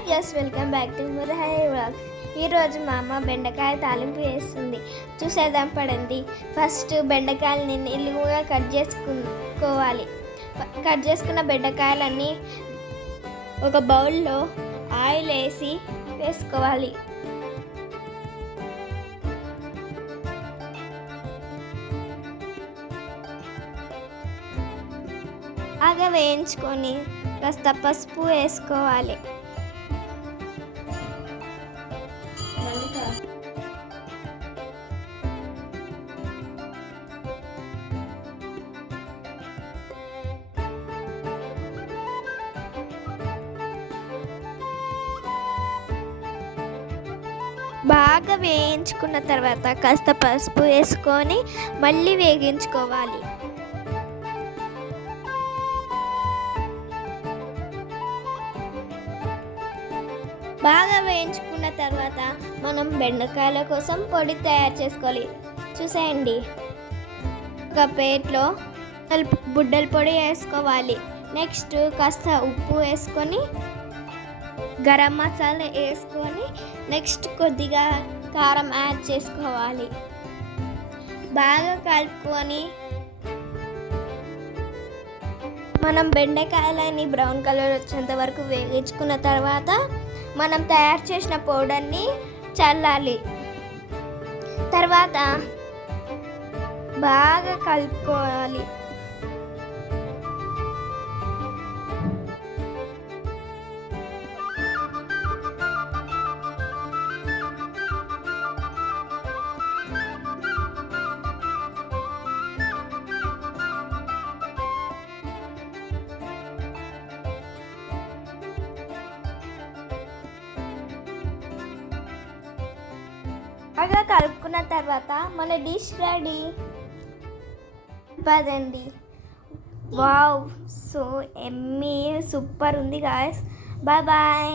Hi guys, welcome back to Murahari vlogs. ఈరోజు మా అమ్మ బెండకాయ తాలింపు వేస్తుంది. చూసేద్దాం పడండి. ఫస్ట్ బెండకాయలని నిలువుగా కట్ చేసుకోవాలి. కట్ చేసుకున్న బెండకాయలన్నీ ఒక బౌల్లో ఆయిల్ వేసి వేసుకోవాలి. బాగా వేయించుకొని కాస్త పసుపు వేసుకోవాలి. బాగా వేయించుకున్న తర్వాత కాస్త పసుపు వేసుకొని మళ్ళీ వేగించుకోవాలి. బాగా వేయించుకున్న తర్వాత మనం బెండకాయల కోసం పొడి తయారు చేసుకోవాలి. చూసేయండి, ఒక ప్లేట్లో బుడ్డల పొడి వేసుకోవాలి. నెక్స్ట్ కాస్త ఉప్పు వేసుకొని గరం మసాలా వేసుకొని నెక్స్ట్ కొద్దిగా కారం యాడ్ చేసుకోవాలి. బాగా కలుపుకొని మనం బెండకాయలని బ్రౌన్ కలర్ వచ్చేంత వరకు వేగించుకున్న తర్వాత మనం తయారు చేసిన పౌడర్ని చల్లాలి. తర్వాత బాగా కలుపుకోవాలి. బాగా కలుపుకున్న తర్వాత మన డిష్ రెడీ. పదండి. వావ్, సో ఎమ్మీ, సూపర్ ఉంది గాయ్స్. Bye bye.